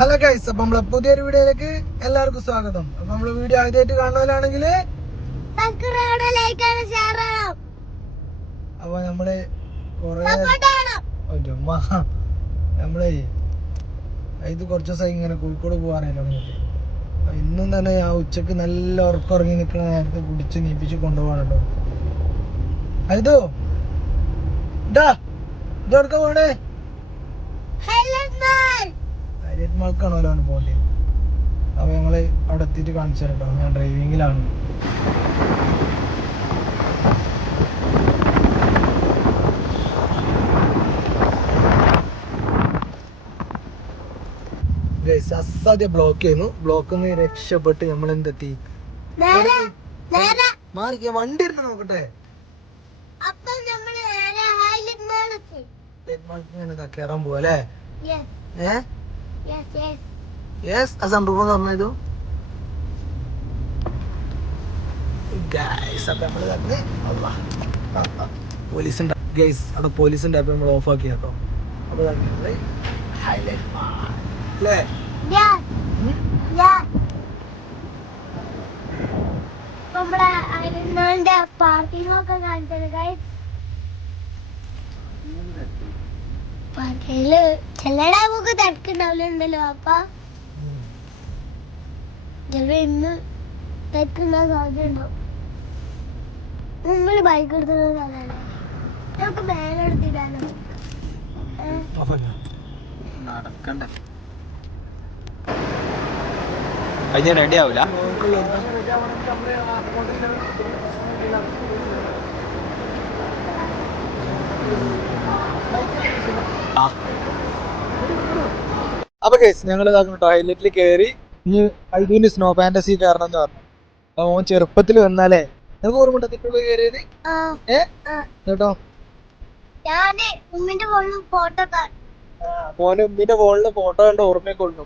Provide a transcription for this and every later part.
Hello guys അപ്പൊ നമ്മളെ പുതിയൊരു വീഡിയോയിലേക്ക് എല്ലാവർക്കും സ്വാഗതം. അപ്പൊ നമ്മൾ വീഡിയോ ആദ്യമായിട്ട് കാണുന്നവരാണെങ്കിൽ അപ്പൊ നമ്മൾ കൊറേ. നമ്മളേ ഇത് കുറച്ച് ദിവസം ഇങ്ങനെ കോഴിക്കോട് പോവാറായിരുന്നു അപ്പൊ ഇന്നും തന്നെ ആ ഉച്ചയ്ക്ക് നല്ല ഉറക്കുറങ്ങി നിൽക്കുന്ന നേരത്തെ കുടിച്ച് നീപ്പിച്ച് കൊണ്ടുപോകാൻ അതോ ഇതാ ഇതോർക്ക പോണേ? മാൾക്കാണല്ലോ അവന് പോകേണ്ടത് അപ്പൊ ഞങ്ങൾ അവിടെ എത്തിയിട്ട് കാണിച്ചു തരാം കേട്ടോ ഞാൻ ഡ്രൈവിങ്ങിലാണ്. അസാധ്യ ബ്ലോക്ക് ചെയ്യുന്നു. ബ്ലോക്കിൽ നിന്ന് രക്ഷപ്പെട്ട് നമ്മൾ എന്തെത്തി മാറിക്ക വണ്ടി ഇരുന്ന് നോക്കട്ടെ. കയറാൻ പോവല്ലേ അല്ലേ? യെസ് സംഭവം എന്ന് പറഞ്ഞത് ഗൈസ് അപ്പൊ നമ്മൾ തന്നെ അള്ളാ. പോലീസ് ഉണ്ട് ഗൈസ് അവിടെ പോലീസ് ഉണ്ട് അപ്പൊ നമ്മൾ ഓഫ് ആക്കി കേട്ടോ അപ്പൊ ദാ നമ്മൾ highlight മാൾ. അല്ലേ പാർക്കിംഗ് ഒക്കെ കാണിച്ചത് ഗൈസ് പാർക്കിങ്ങിൽ ചിലടെ നമുക്ക് തിരക്കുണ്ടാവില്ലുണ്ടല്ലോ അപ്പൊ ഉം. ചില ഇന്ന് തിരക്കുണ്ടാകാൻ നിങ്ങൾ ബൈക്ക് എടുത്തത് നല്ലതല്ലേ നമുക്ക് മേലെ ആക്കി. നടക്കണ്ടേ. അതിന് റെഡി ആവില്ല അപ്പൊ കേസ് ഞങ്ങൾ ടോയ്ലറ്റിൽ കയറി ഇനി ഐദുവിന് സ്നോ ഫാന്റസി കാരണം എന്ന് പറഞ്ഞു. അപ്പൊ ഓൻ ചെറുപ്പത്തിൽ വന്നാലേ നമുക്ക് ഓർമ്മ തിട്ടുള്ളിൽ കയറിയത് ഏ. കേട്ടോ. ഞാൻ ഉമ്മിന്റെ ഫോണിൽ ഫോട്ടോ മോന് ഉമ്മിന്റെ ഫോണിൽ ഫോട്ടോ കണ്ട ഓർമ്മയൊക്കെ ഉള്ളു.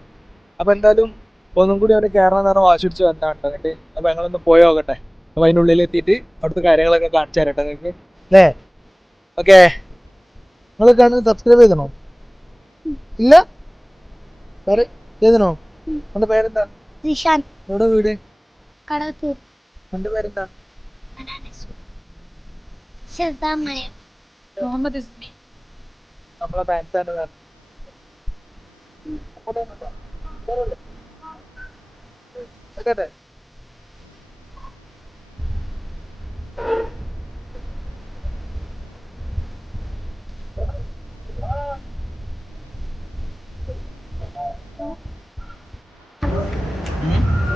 അപ്പൊ എന്തായാലും ഒന്നും കൂടി അവന് കയറണം എന്ന് വാശി പിടിച്ച് കേട്ടോ എന്നിട്ട്. അപ്പൊ ഞങ്ങളൊന്ന് പോയി നോക്കട്ടെ. അപ്പൊ അതിനുള്ളിൽ എത്തിയിട്ട് അവിടുത്തെ കാര്യങ്ങളൊക്കെ കാണിച്ചു തരട്ടെ നിങ്ങൾക്ക് അല്ലേ ഓക്കെ നിങ്ങൾ കാണുന്നത് സബ്സ്ക്രൈബ് ചെയ്തണോ? ഇല്ല? വേറെ ചെയ്തണോ? അവന്റെ പേരെന്താ? ദിശാൻ എവിടെ വീട്? പേരെന്താ? സിദ്ധാമയം മുഹമ്മദ് ഇസ്മി നമ്മളെ ഫാൻസാണ് കേട്ടെ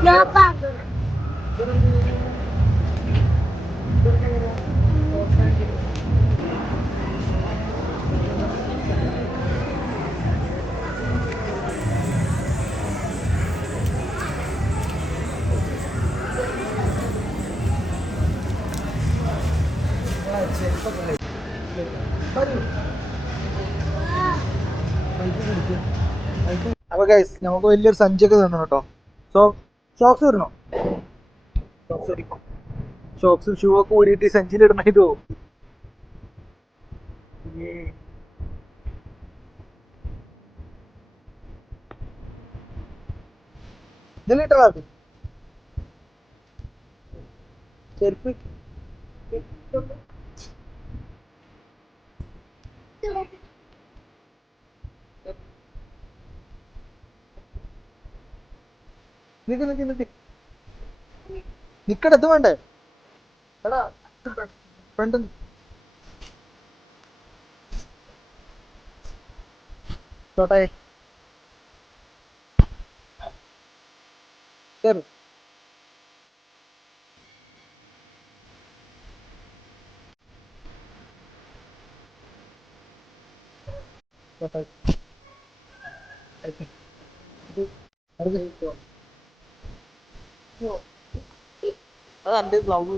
നോക്കാം അപ്പൊ ഗൈസ് നമുക്ക് വലിയൊരു സഞ്ചിയൊക്കെ തന്നു കേട്ടോ. സോ ഷോക്സ് ഇടണോ? ഷോക്സ് ഇടിക്കും? ഷോക്സും ഷൂ ഒക്കെ ഊരിയിട്ട് ഈ സഞ്ചിയിൽ ഇടണ ഇതോ? ഇതിലിട്ട ഭാഗം ചെരുപ്പ് നിക്ക് നിക്ക് നിക്ക്. നിക്കട ഇത് വേണ്ടേ? എടാ ഫ്രണ്ട് ചോട്ടെ കേറ്. ചോട്ടെ ഇത് അടുത്ത്. അത് എന്റെ ഗ്ലൗവ്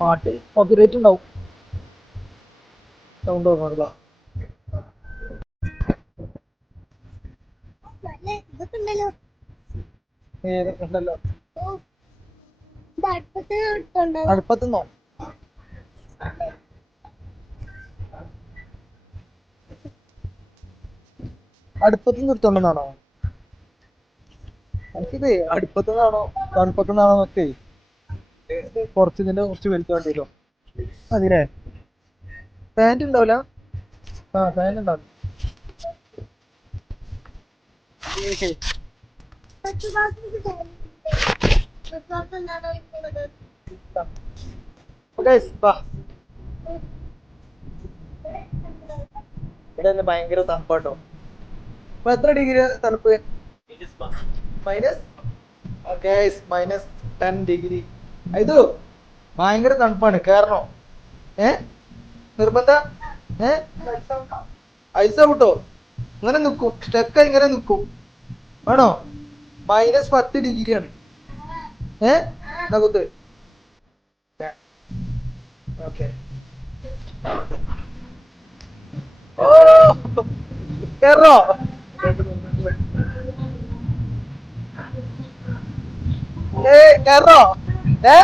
പാട്ട് കോപ്പിറൈറ്റ് ഉണ്ടാവും സൗണ്ട് ഓർമ്മ നല്ല ഇതൊക്കെ ഉണ്ടല്ലോ ഏതൊക്കെ ഉണ്ടല്ലോ അടുപ്പത്ത് ഇട്ടുണ്ടോ അടുപ്പത്തുനിന്നോ അടുപ്പത്ത് നിർത്തോണ്ടെന്നാണോ എനിക്കിത് അടുപ്പത്തുനിന്നാണോ തണുപ്പത്തുനിന്നാണോ എന്നൊക്കെ കുറച്ച് ഇതിന്റെ കുറച്ച് വലുത് വേണ്ടിയല്ലോ അതിനെ പാന്റ് ഉണ്ടാവില്ല ആ പാന്റ് ഉണ്ടാവും. ഇവിടെ ഭയങ്കര തണുപ്പാട്ടോ. അപ്പൊ എത്ര ഡിഗ്രി തണുപ്പ്? Minus minus ten degree. ഇത് ഭയങ്കര തണുപ്പാണ് കേറണോ? ഏ? നിർബന്ധ? ഏ? ഐസ വിട്ടോ ഇങ്ങനെ നിൽക്കും സ്റ്റെക്ക ഇങ്ങനെ നിൽക്കും. ആണോ? മൈനസ് പത്ത് ഡിഗ്രിയാണ്. ഏ? നകുത്ത് കേരളോ ഓക്കെ ഓ! കേറോ കേറോ? ഏ?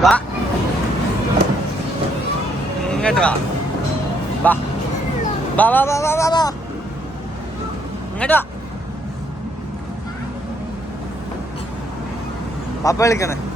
വാ. ഇങ്ങോട്ട് വാ. വാ. വാ വാ വാ ഇങ്ങോട്ട് വാ. പപ്പ വിളിക്കണേ.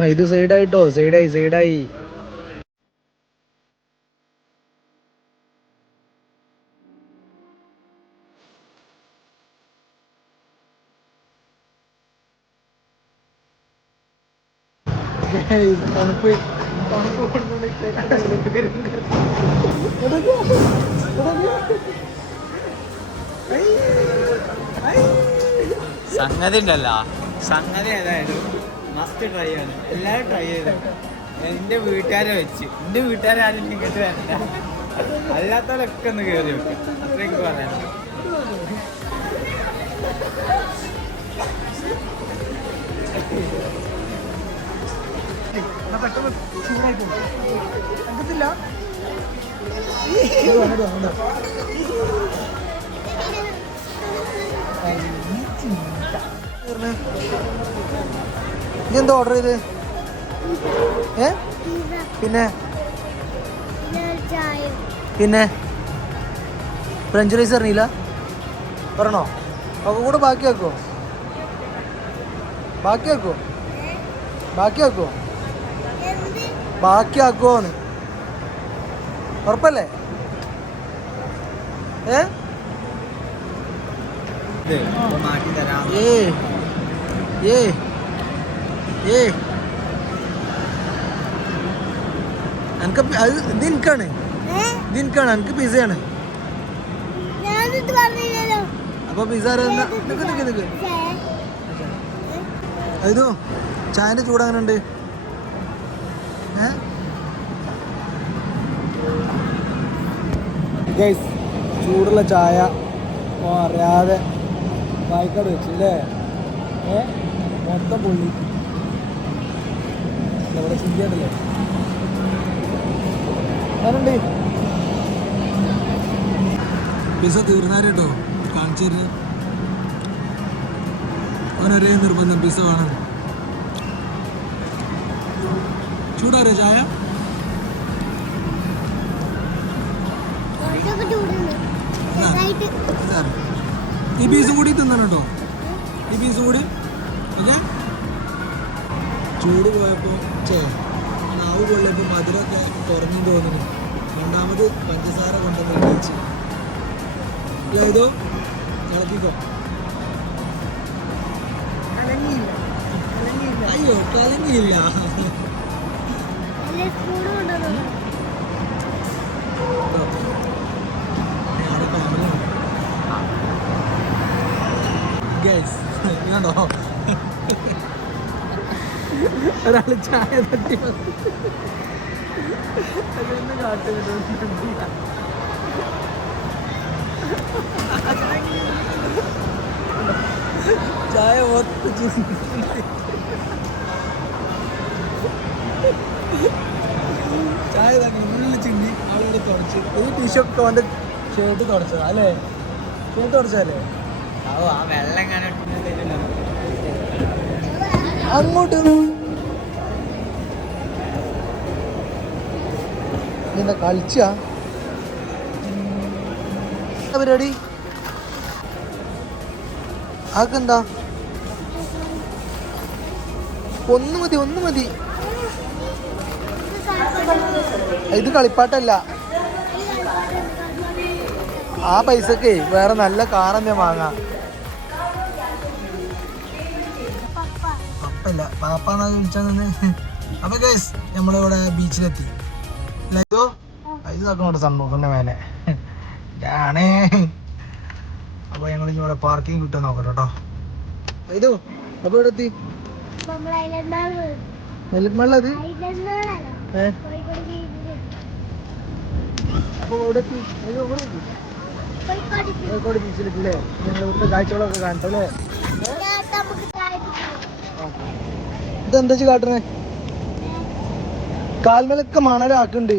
ഇത് സൈഡായിട്ടോ? സൈഡായി സൈഡായി. തണുപ്പ് സംഗതി ഉണ്ടല്ലോ. സംഗതി ഏതായാലും. മസ്റ്റ് ട്രൈ ആണ്. എല്ലാവരും ട്രൈ ചെയ്തു. എന്റെ വീട്ടുകാരെ വെച്ച്. എന്റെ വീട്ടുകാരെ ആരും ഇങ്ങോട്ട് വരണ്ട. അല്ലാത്തവരൊക്കെ ഒന്ന് കയറി വെക്കും അത്രയൊക്കെ പറയാം പെട്ടെന്ന് ചൂടായി പോകും അങ്ങത്തില്ല നീ എന്താ ഓർഡർ ചെയ്ത്? ഏ? പിന്നെ? പിന്നെ? ഫ്രഞ്ച് റൈസ് അറിയില്ല പറഞ്ഞോ? അപ്പൊ കൂടെ ബാക്കി ആക്കോ ബാക്കി ആക്കോ ബാക്കി ആക്കോ ബാക്കി ആക്കുമോന്ന് ഉറപ്പല്ലേ? ഏ? ഏ ഏ ഏ? എനിക്ക് അത് നിനക്കാണ് നിനക്കാണ് എനിക്ക് പിസയാണ് അപ്പൊ പിസ നിക്ക് നിക്ക് നിക്ക്. ഏ? ചായന്റെ ചൂട് അങ്ങനെ ഉണ്ട് ഗൈസ് ചൂടുള്ള ചായ ഓ അറിയാതെ വായിക്കാട് വെച്ചില്ലേ ഏ? മൊത്തം പുള്ളി ഇവിടെ ചിന്തിയാണ്ടല്ലേ ഞാനുണ്ട് പിസ തീർന്നാരട്ടോ കാണിച്ചു തരുന്നത് അവനൊരേ നിർബന്ധം പിസ വേണം. ചൂടാറിയോ ചായ? ഈ പീസ് കൂടി തിന്നണം കേട്ടോ ഈ പീസ് കൂടി. ഓക്കെ? ചൂട് പോയപ്പോൾ ചേ നാവ് കൊള്ളിയപ്പോൾ മധുരമൊക്കെ കുറഞ്ഞു തോന്നുന്നു. രണ്ടാമത് പഞ്ചസാര കൊണ്ടുവന്ന് കഴിച്ച്. ഇതോ? ഇളക്കിക്കോ. അയ്യോ കലങ്ങിയില്ല. ഗൈസ് കണ്ടോ ഒരാൾ ചായ തട്ടി ചായ ഒത്തു ചായ തന്നെ ഉള്ളിൽ ചിന്തി അവിടെ തുടച്ച്. ഈ ടീഷർട്ട് കൊണ്ട് ഷർട്ട് തുടച്ചതാ അല്ലേ? ഷർട്ട് തുടച്ചതല്ലേ? ആ വെള്ളം അങ്ങോട്ട് എന്താ കളിച്ച. പരിപാടി? ആക്കെന്താ? ഒന്ന് മതി ഒന്ന് മതി. ഇത് കളിപ്പാട്ടല്ല. ആ പൈസക്ക് വേറെ നല്ല കാറന്നെ വാങ്ങാം. പപ്പ പപ്പല്ല പാപ്പാന്നാ വിളിച്ചാൽ നിന്ന് അപ്പൊ ഗൈസ് നമ്മളിവിടെ ബീച്ചിലെത്തി അല്ല, ഇതോ ഇത് നോക്കണോട്ട് സൺറൂഫിന്റെ മേലെ. ഞാനേ അപ്പൊ ഞങ്ങൾ ഇനി ഇവിടെ പാർക്കിംഗ് കിട്ടാൻ നോക്കട്ടെ കേട്ടോ അപ്പൊ ഇവിടെ എത്തി നെല്ലിമള്ളത് ഇവിടെ എത്തി. കോഴിക്കോട് ബീച്ചിലെത്തില്ലേ ഞങ്ങൾ ഇവിടുത്തെ കാഴ്ചകളൊക്കെ ഇതെന്താ കാട്ടണേ? കാൽമലൊക്കെ മണലാക്കുണ്ട്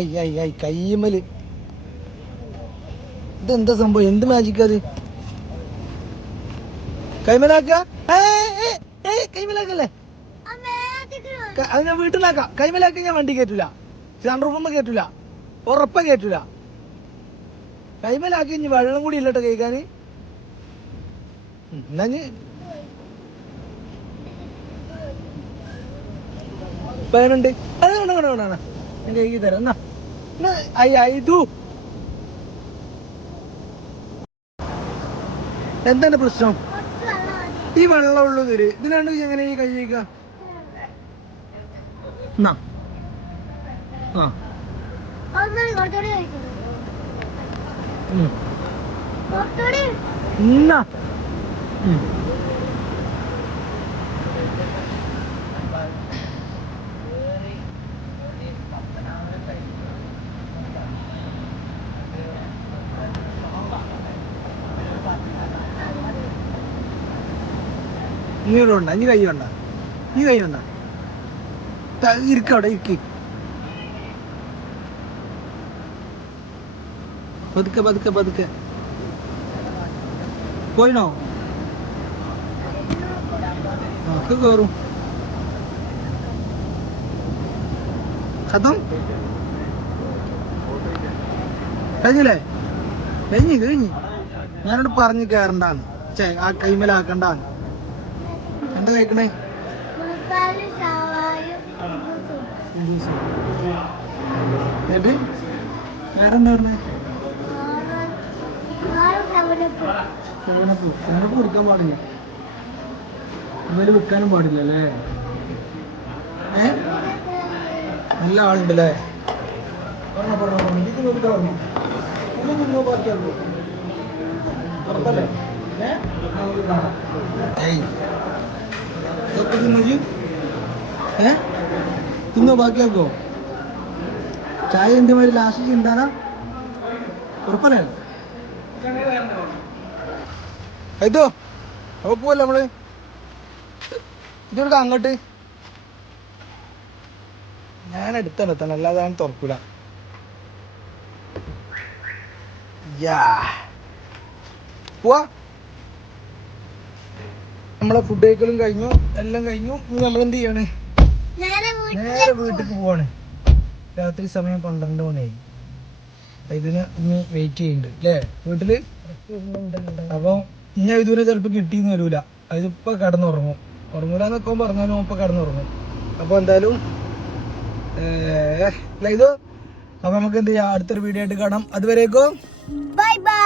ഐ ഐ ഐ ഇതെന്താ സംഭവം? എന്ത് മാജിക് അത്? കൈമലാക്ക? കൈമലാക്കല്ലേ? അത് ഞാൻ വീട്ടിലാക്കാം. കൈമലാക്ക ഞാൻ വണ്ടി കയറ്റില്ല സൺറൂഫുമ്പോ കേട്ടില്ല ഉറപ്പ കേട്ടില്ല കൈമലാക്കി ഇനി വെള്ളം കൂടി ഇല്ലട്ടോ കഴിക്കാൻ എന്നാ ഇനി വേണുണ്ട് അത് വേണ്ട വേണ്ട വേണ്ട. ഞാൻ കഴുകി തരാം എന്നാ എന്താണ് പ്രശ്നം. ഈ വെള്ളം ഇതിനാണ് എങ്ങനെ ഈ കൈ കഴിക്ക ആ നീ ഇവിടെ ഉണ്ട നീ കൈ വേണ്ട നീ കൈ ഖത്തം? കഴിഞ്ഞില്ലേ? കഴിഞ്ഞ് കഴിഞ്ഞ്. ഞാനോട് പറഞ്ഞ് കേറണ്ടാന്ന്. ആ കൈമലാക്കണ്ടാണ് എന്താ കഴിക്കണേ. എന്നിട്ട് വേറെ എന്താ പറഞ്ഞേ. സെവനപ്പ് സെവനപ്പ് കുടിക്കാൻ പാടില്ല. ഇവർ വിൽക്കാനും പാടില്ല അല്ലേ? ഏ? നല്ല ആളുണ്ടല്ലേ? പറഞ്ഞോ പറഞ്ഞോ പറഞ്ഞോ. ഇതിന് നോക്കിട്ട് പറഞ്ഞോ. ഒന്നും നിങ്ങൾ ബാക്കിയാണോ ഉറപ്പല്ലേ? ഇയ്യ്? ഏ തിന്നോ ബാക്കിയാക്കോ ചായ എന്റെ മാതിരി ലാസ്റ്റ് ചിന്താനാ ഉറപ്പല്ലേ ഇതോ അപ്പൊ പോവല്ലേ നമ്മൾ ഇതെടുക്ക അങ്ങോട്ട് ഞാൻ എടുത്തെടുത്തണം അല്ലാതെ ഞാൻ തുറക്കൂല യാ പോവാ നമ്മളെ ഫുഡ് കഴിക്കലും കഴിഞ്ഞു എല്ലാം കഴിഞ്ഞു. ഇനി നമ്മൾ എന്ത് ചെയ്യാണ്? നേരെ വീട്ടിൽ പോവാണ്. രാത്രി സമയം പന്ത്രണ്ട് മണിയായി. ഇതിന് ഇനി വെയിറ്റ് ചെയ്യുന്നുണ്ട് അല്ലേ വീട്ടിൽ? അപ്പൊ ഇനി ഇതുവരെ ചിലപ്പോ കിട്ടിയെന്ന് വരൂല. അതിപ്പോ ഉറങ്ങൂല ഉറങ്ങൂലെന്നൊക്കെ പറഞ്ഞാലും ഇപ്പൊ കടന്നുറങ്ങും. അപ്പൊ എന്തായാലും ഇത്? അപ്പൊ നമുക്ക് എന്ത് ചെയ്യാം? അടുത്തൊരു വീഡിയോ ആയിട്ട് കാണാം. അതുവരേക്കും ബൈ ബൈ